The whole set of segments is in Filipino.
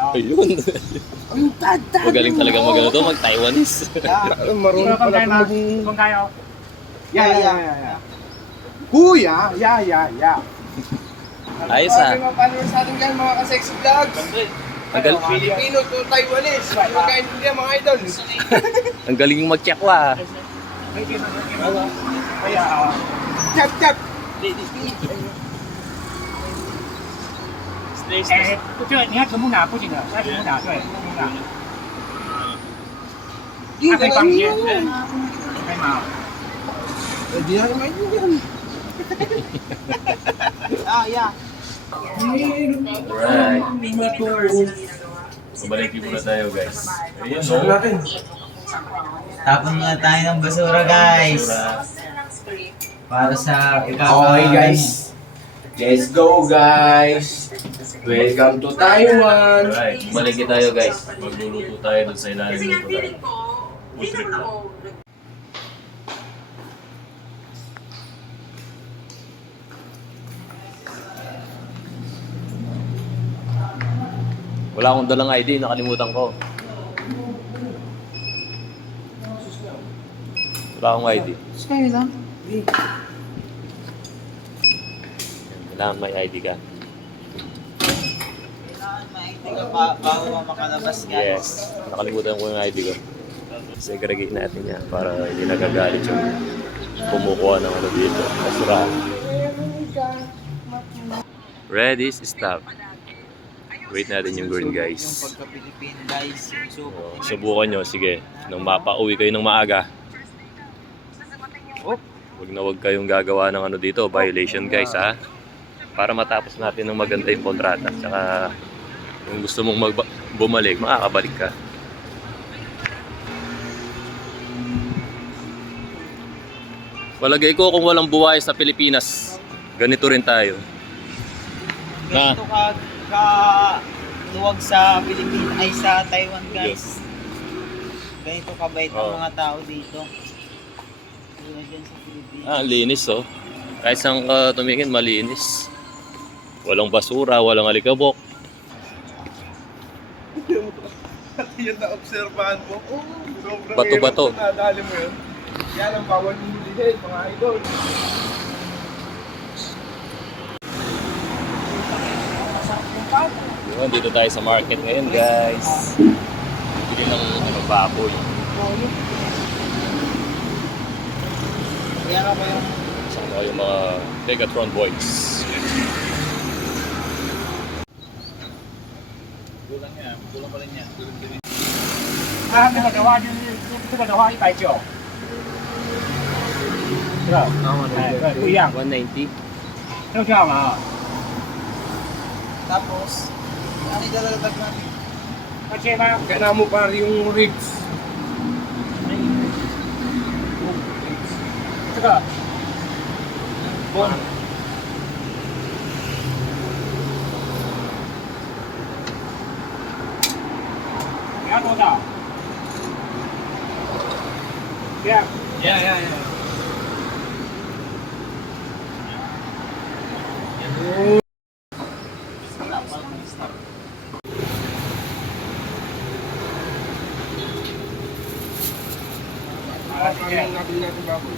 Ayun. Magaling talaga mag-ano to, mag-Taiwanese. Marunong pala maging... Kung kaya. Yeah. Kuya, yeah. Ayos ah. Mga followers natin dyan, mga ka-sexy vlogs. Ang galing, Filipino to Taiwanese. Magkaintindihan mga idol. ang galing mag-chakwa. Chap.哎，这你要全部拿，不行的，要全部拿，对，全部拿。它可以放些，可以吗？ Hindi na naman yun. Yeah. Alright. Bumalik muna tayo guys. Ayun Saan natin? Tapon muna tayo ng basura, guys. Para sa Okay guys. Let's go guys. Welcome to Taiwan. Alright, bumalik tayo guys. Magluluto tayo dun sa ilalim ng tulay. Food trip lang. Wala akong dalang ID, nakalimutan ko. Wala akong ID. Sky lang. Kailangan may ID ka. Kailangan maigting ka bago makalabas, guys. Yes. Nakalimutan ko yung ID ko. Segregate natin yan para hindi nagagalit yung kumukuha ng ano dito. Basura. Ready, stop. Wait natin yung green guys. Yung pagka-Pilipino, guys. Yung suko. Subukan nyo, sige. Nung mapauwi kayo ng maaga. Huwag na huwag kayong gagawa ng ano dito, violation guys ha. Para matapos natin ng maganda yung kontrata. Tsaka kung gusto mong bumalik, makakabalik ka. Palagay ko kung walang buhay sa Pilipinas, ganito rin tayo. Na, Ganito ka luwag sa Pilipinas, ay sa Taiwan, guys. Ganito kabait ang mga tao dito. Tulad yan sa Pilipinas. linis oh. Kahit saan ka tumingin, malinis. Walang basura, walang alikabok. Yan na-obserbahan mo. Sobrang Bato-bato. hirap na nadali mo yun. Yan ang bawal yung hulihin, mga idol. Yun, dito tayo sa market ngayon guys. Bili ng ano, baboy. Kaya ako yung Saka yung mga Megatron boys. kulang pa rin yan. 它那个的话就是这个的话190，是吧？哎，对，不一样， 190. 这个嘛， Tapos, ano ilalagdag natin? 要切吗？ Kailangan mo pare yung ribs. 这个 Bon. 你要多少？这样。 Yeah. Ano natin baboy?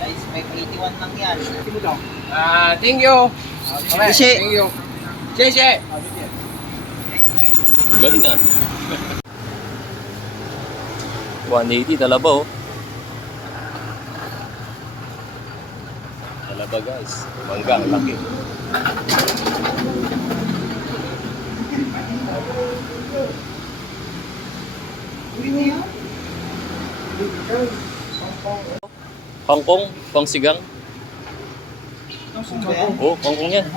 Guys, 581 lang yan. 听不懂。 Thank you. Okay, Ishi. thank you. Sheshe. Galing na. 180 talaba oh. Talaba guys. Mangga, ang laki. Kangkong, pangsigang. Oh, kangkong yan.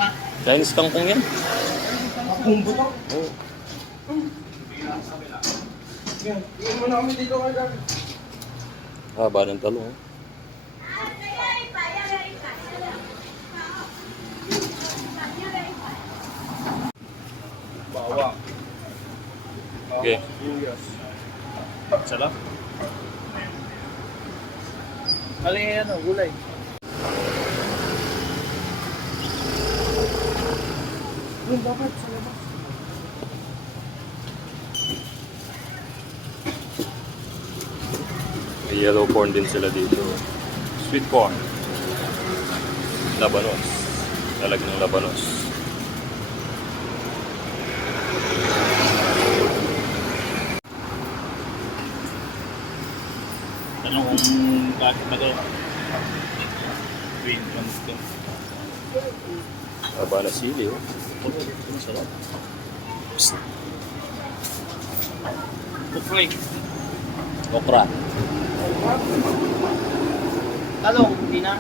Chinese kangkong yan. Kung buto. Oh. Iyan mo na kami dito kagad. Haba ng talong. Bawang. Okay. Sibuyas. Sarap. Alin yan o, gulay. Yung dapat sa labas. Yellow corn din sila dito. Sweet corn. Labanos. Talag ng labanos. Tanong kung bakit ba ito? Green ones to. Aba na sili, oh. Masarap. Kukray. Okra. Talong, hindi na.